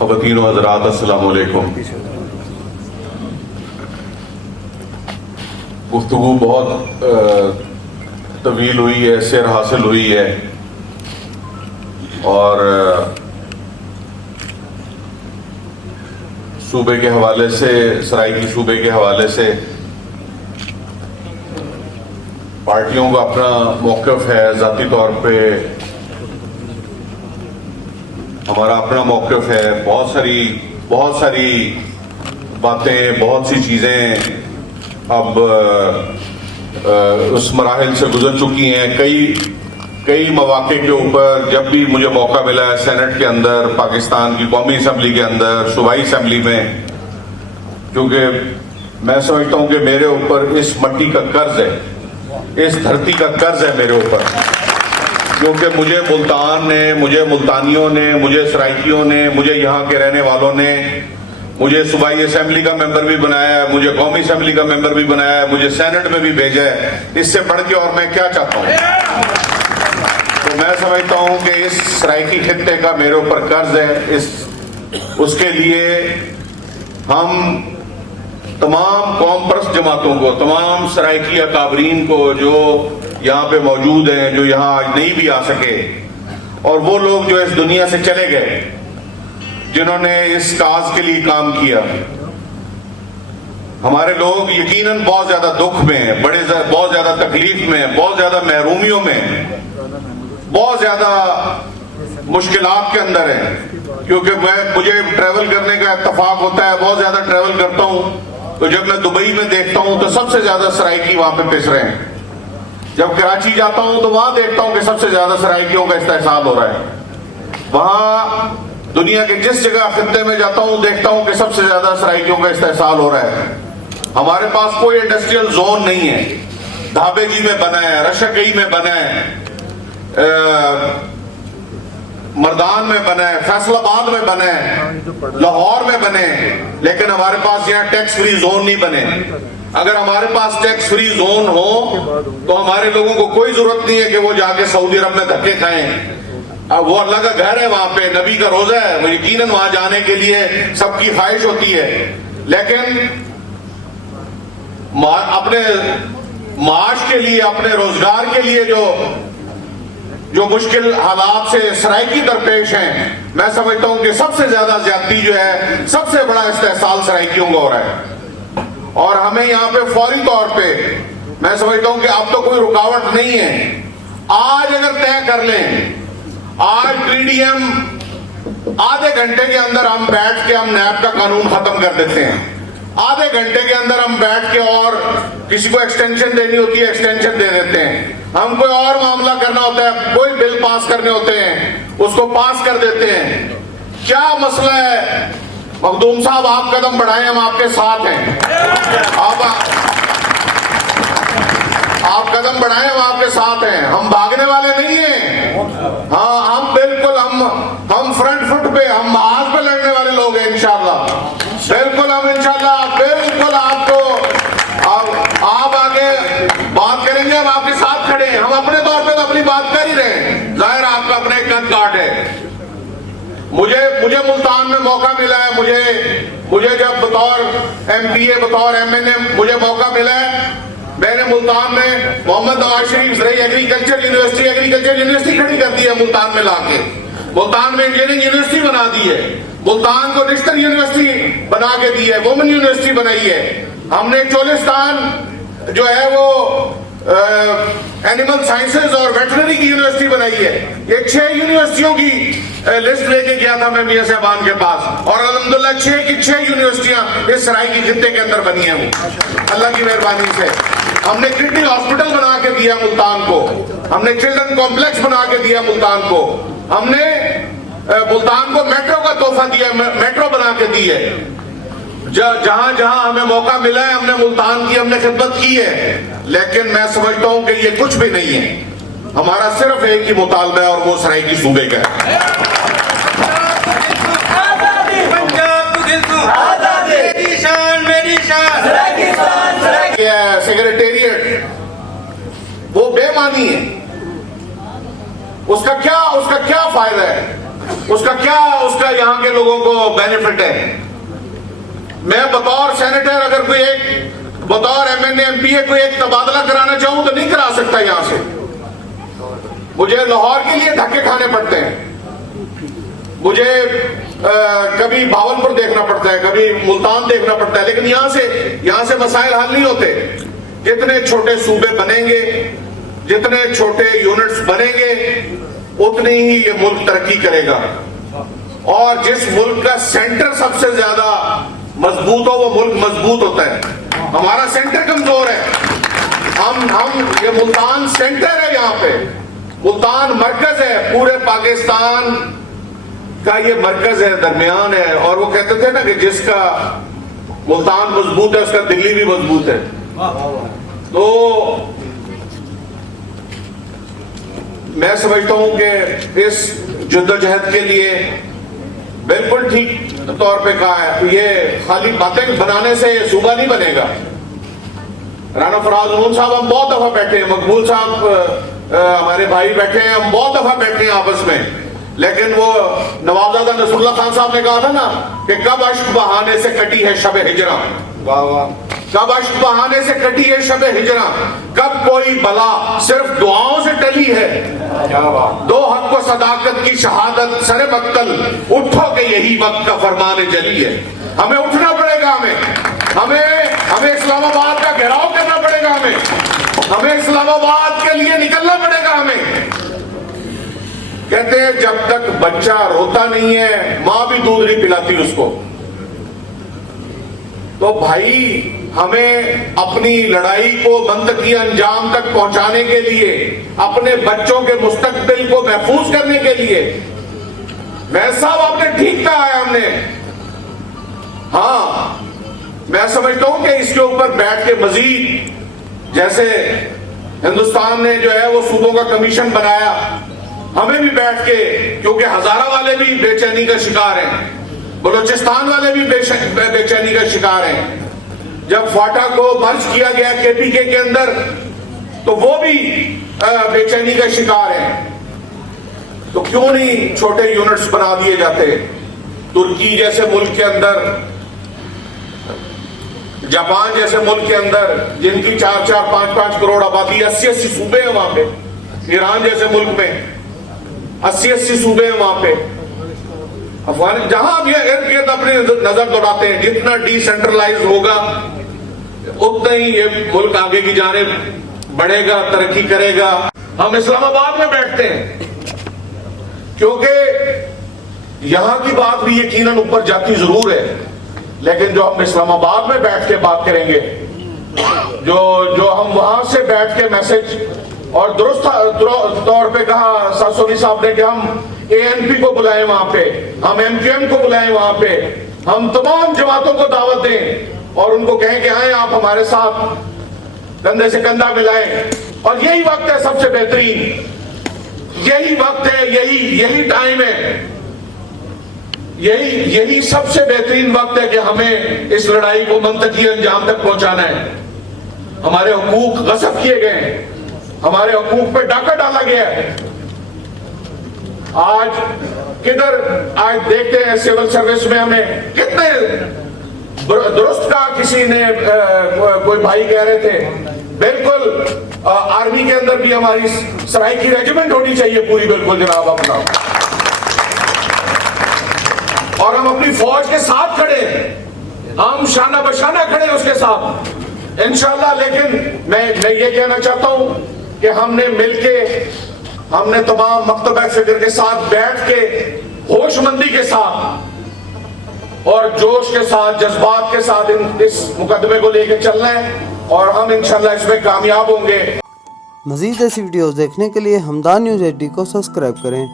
خواتین و حضرات السلام علیکم. گفتگو بہت طویل ہوئی ہے، سیر حاصل ہوئی ہے، اور صوبے کے حوالے سے، سرائیکی صوبے کے حوالے سے پارٹیوں کا اپنا موقف ہے، ذاتی طور پہ ہمارا اپنا موقف ہے. بہت ساری باتیں، بہت سی چیزیں اب اس مراحل سے گزر چکی ہیں. کئی مواقع کے اوپر جب بھی مجھے موقع ملا ہے سینٹ کے اندر، پاکستان کی قومی اسمبلی کے اندر، صوبائی اسمبلی میں، کیونکہ میں سمجھتا ہوں کہ میرے اوپر اس مٹی کا قرض ہے، اس دھرتی کا قرض ہے میرے اوپر، کیونکہ مجھے ملتان نے، مجھے ملتانیوں نے، مجھے سرائیکیوں نے، مجھے یہاں کے رہنے والوں نے مجھے صوبائی اسمبلی کا ممبر بھی بنایا ہے، مجھے قومی اسمبلی کا ممبر بھی بنایا ہے، مجھے سینٹ میں بھی بھیجا ہے. اس سے بڑھ کے اور میں کیا چاہتا ہوں؟ تو میں سمجھتا ہوں کہ اس سرائیکی خطے کا میرے اوپر قرض ہے. اس کے لیے ہم تمام قوم پرست جماعتوں کو، تمام سرائیکی اکابرین کو جو یہاں پہ موجود ہیں، جو یہاں آج نہیں بھی آ سکے، اور وہ لوگ جو اس دنیا سے چلے گئے جنہوں نے اس کاز کے لیے کام کیا. ہمارے لوگ یقیناً بہت زیادہ دکھ میں ہیں، بہت زیادہ تکلیف میں، بہت زیادہ محرومیوں میں، بہت زیادہ مشکلات کے اندر ہیں. کیونکہ مجھے ٹریول کرنے کا اتفاق ہوتا ہے، بہت زیادہ ٹریول کرتا ہوں، تو جب میں دبئی میں دیکھتا ہوں تو سب سے زیادہ سرائیکی وہاں پہ پس رہے ہیں. جب کراچی جاتا ہوں تو وہاں دیکھتا ہوں کہ سب سے زیادہ سرائیکیوں کا استحصال ہو رہا ہے. وہاں دنیا کے جس جگہ خطے میں جاتا ہوں دیکھتا ہوں کہ سب سے زیادہ سرائیکیوں کا استحصال ہو رہا ہے. ہمارے پاس کوئی انڈسٹریل زون نہیں ہے. دھابے جی میں بنا ہے، رشکئی میں بنا ہے، مردان میں بنا ہے، فیصل آباد میں بنا ہے، لاہور میں بنے، لیکن ہمارے پاس یہاں ٹیکس فری زون نہیں بنے. اگر ہمارے پاس ٹیکس فری زون ہو تو ہمارے لوگوں کو کوئی ضرورت نہیں ہے کہ وہ جا کے سعودی عرب میں دھکے کھائیں. وہ اللہ کا گھر ہے، وہاں پہ نبی کا روزہ ہے، وہ یقیناً وہاں جانے کے لیے سب کی خواہش ہوتی ہے. لیکن اپنے معاش کے لیے، اپنے روزگار کے لیے جو مشکل حالات سے سرائیکی درپیش ہیں، میں سمجھتا ہوں کہ سب سے زیادہ زیادتی جو ہے، سب سے بڑا استحصال سرائیکیوں کا ہو رہا ہے. اور ہمیں یہاں پہ فوری طور پہ میں سمجھتا ہوں کہ اب تو کوئی رکاوٹ نہیں ہے. آج اگر طے کر لیں، آج ٹی ڈی ایم آدھے گھنٹے کے اندر ہم بیٹھ کے ہم نیب کا قانون ختم کر دیتے ہیں. آدھے گھنٹے کے اندر ہم بیٹھ کے، اور کسی کو ایکسٹینشن دینی ہوتی ہے ایکسٹینشن دے دیتے ہیں. ہم کوئی اور معاملہ کرنا ہوتا ہے، کوئی بل پاس کرنے ہوتے ہیں، اس کو پاس کر دیتے ہیں. کیا مسئلہ ہے؟ مخدوم صاحب آپ قدم بڑھائیں، ہم آپ کے ساتھ ہیں. آپ قدم بڑھائیں، ہم آپ کے ساتھ ہیں. ہم بھاگنے والے نہیں ہیں. ہاں، ہم بالکل ہم فرنٹ فٹ پہ، ہم آگ پہ لڑنے والے لوگ ہیں انشاءاللہ. بالکل ہم انشاءاللہ بالکل آپ کو آپ آگے بات کریں گے، ہم آپ کے ساتھ کھڑے ہیں. ہم اپنے طور پہ تو اپنی بات کر ہی رہے ہیں. ظاہر آپ کا اپنے قد کاٹ ہے. مجھے ملتان میں موقع ملا ہے، مجھے جب بطور ایم پی اے، بطور ایم این اے مجھے موقع ملا ہے، میں نے ملتان میں محمد نواز شریف زرعی ایگریکلچر یونیورسٹی کھڑی کر دی ہے. ملتان میں لا کے ملتان میں انجینئرنگ یونیورسٹی بنا دی ہے. ملتان کو ڈیجیٹل یونیورسٹی بنا کے دی ہے، وومن یونیورسٹی بنائی ہے. ہم نے چولستان جو ہے وہ اینیمل سائنسز اور ویٹرنری کی یونیورسٹی بنائی ہے. یہ 6 یونیورسٹیوں کی لسٹ لے کے گیا تھا میں میاں صاحبان کے پاس، اور الحمدللہ 6 کی 6 یونیورسٹیاں اس سرائیکی خطے کے اندر بنی ہیں. اللہ کی مہربانی سے ہم نے کڈنی ہاسپٹل بنا کے دیا ملتان کو، ہم نے چلڈرن کمپلیکس بنا کے دیا ملتان کو، ہم نے ملتان کو میٹرو کا تحفہ دیا، میٹرو بنا کے دی ہے. جہاں جہاں ہمیں موقع ملا ہے ہم نے ملتان کی، ہم نے خدمت کی ہے. لیکن میں سمجھتا ہوں کہ یہ کچھ بھی نہیں ہے. ہمارا صرف ایک ہی مطالبہ ہے، اور وہ سرائیکی صوبے کا ہے. سیکریٹریٹ وہ بے معنی ہے. اس کا کیا فائدہ ہے؟ اس کا یہاں کے لوگوں کو بینیفٹ ہے؟ میں بطور سینیٹر اگر کوئی ایک بطور MNA MPA کوئی ایک تبادلہ کرانا چاہوں تو نہیں کرا سکتا یہاں سے. مجھے لاہور کے لیے دھکے کھانے پڑتے ہیں, مجھے کبھی بھاولپور دیکھنا پڑتا ہے, کبھی ملتان دیکھنا پڑتا ہے, لیکن یہاں سے مسائل حل نہیں ہوتے. جتنے چھوٹے صوبے بنیں گے, جتنے چھوٹے یونٹس بنیں گے, اتنی ہی یہ ملک ترقی کرے گا. اور جس ملک کا سینٹر سب سے زیادہ مضبوط ہو وہ ملک مضبوط ہوتا ہے. ہمارا سینٹر کمزور ہے. یہ ملتان سینٹر ہے, یہاں پہ ملتان مرکز ہے, پورے پاکستان کا یہ مرکز ہے, درمیان ہے. اور وہ کہتے تھے نا کہ جس کا ملتان مضبوط ہے اس کا دلی بھی مضبوط ہے. تو میں سمجھتا ہوں کہ اس جدوجہد کے لیے بالکل ٹھیک طور پہ کہا ہے. یہ خالی باتیں بنانے سے یہ صوبہ نہیں بنے گا. رانا فراز نون صاحب ہم بہت دفعہ بیٹھے ہیں, مقبول صاحب ہمارے بھائی بیٹھے ہیں, ہم بہت دفعہ بیٹھے ہیں آپس میں. لیکن وہ نوابزادہ نصر اللہ خان صاحب نے کہا تھا نا کہ کب اشک بہانے سے کٹی ہے شب ہجراں, کب اشک بہانے سے کٹی ہے شب ہجراں, کب کوئی بلا صرف دعاؤں سے ٹلی ہے. دو حق و صداقت کی شہادت سر مقتل, اٹھو کہ یہی وقت کا فرمان جلی ہے. ہمیں اٹھنا پڑے گا, ہمیں اسلام آباد کا گھیراؤ کرنا پڑے گا, ہمیں اسلام آباد کے لیے نکلنا پڑے گا. ہمیں کہتے ہیں جب تک بچہ روتا نہیں ہے ماں بھی دودھ نہیں پلاتی اس کو. تو بھائی ہمیں اپنی لڑائی کو منطقی انجام تک پہنچانے کے لیے, اپنے بچوں کے مستقبل کو محفوظ کرنے کے لیے, میں صاحب آپ نے ٹھیک کہا ہے. ہم نے ہاں میں سمجھتا ہوں کہ اس کے اوپر بیٹھ کے مزید, جیسے ہندوستان نے جو ہے وہ صوبوں کا کمیشن بنایا, ہمیں بھی بیٹھ کے, کیونکہ ہزارہ والے بھی بے چینی کا شکار ہیں, بلوچستان والے بھی بے چینی کا شکار ہیں. جب فاٹا کو مرج کیا گیا KPK کے اندر تو وہ بھی بے چینی کا شکار ہیں. تو کیوں نہیں چھوٹے یونٹس بنا دیے جاتے؟ ترکی جیسے ملک کے اندر, جاپان جیسے ملک کے اندر جن کی 4-4, 5-5 کروڑ آبادی, 80 صوبے ہیں وہاں پہ. ایران جیسے ملک میں 80 صوبے ہیں وہاں پہ. افغان جہاں بھی ارد گرد اپنی نظر دوڑاتے ہیں, جتنا ڈی سینٹرلائز ہوگا اتنا ہی یہ ملک آگے کی جانب بڑھے گا, ترقی کرے گا. ہم اسلام آباد میں بیٹھتے ہیں کیونکہ یہاں کی بات بھی یقیناً اوپر جاتی ضرور ہے, لیکن جو ہم اسلام آباد میں بیٹھ کے بات کریں گے, جو ہم وہاں سے بیٹھ کے میسج, اور درست طور پہ کہا ساسونی صاحب نے کہ ہم ANP کو بلائیں وہاں پہ, ہم MQM کو بلائیں وہاں پہ, ہم تمام جماعتوں کو دعوت دیں اور ان کو کہیں کہ آئیں آپ ہمارے ساتھ کندھے سے کندھا ملائیں. اور یہی وقت ہے سب سے بہترین, یہی وقت ہے, یہی ٹائم ہے, یہی سب سے بہترین وقت ہے کہ ہمیں اس لڑائی کو منطقی انجام تک پہنچانا ہے. ہمارے حقوق غصب کیے گئے ہیں, ہمارے حقوق پہ ڈاکہ ڈالا گیا ہے. آج دیکھتے ہیں سول سروس میں ہمیں کتنے درست کا کسی نے کوئی بھائی کہہ رہے تھے, بالکل آرمی کے اندر بھی ہماری سرائیکی ریجیمنٹ ہونی چاہیے پوری, بالکل جناب اپنا, اور ہم اپنی فوج کے ساتھ کھڑے ہیں, ہم شانہ بشانہ کھڑے ہیں اس کے ساتھ انشاءاللہ. لیکن میں یہ کہنا چاہتا ہوں کہ ہم نے مل کے, ہم نے تمام مکتبہ فکر کے ساتھ بیٹھ کے ہوش مندی کے ساتھ اور جوش کے ساتھ, جذبات کے ساتھ اس مقدمے کو لے کے چلنا ہے, اور ہم انشاءاللہ اس میں کامیاب ہوں گے. مزید ایسی ویڈیوز دیکھنے کے لیے ہمدان نیوز HD کو سبسکرائب کریں.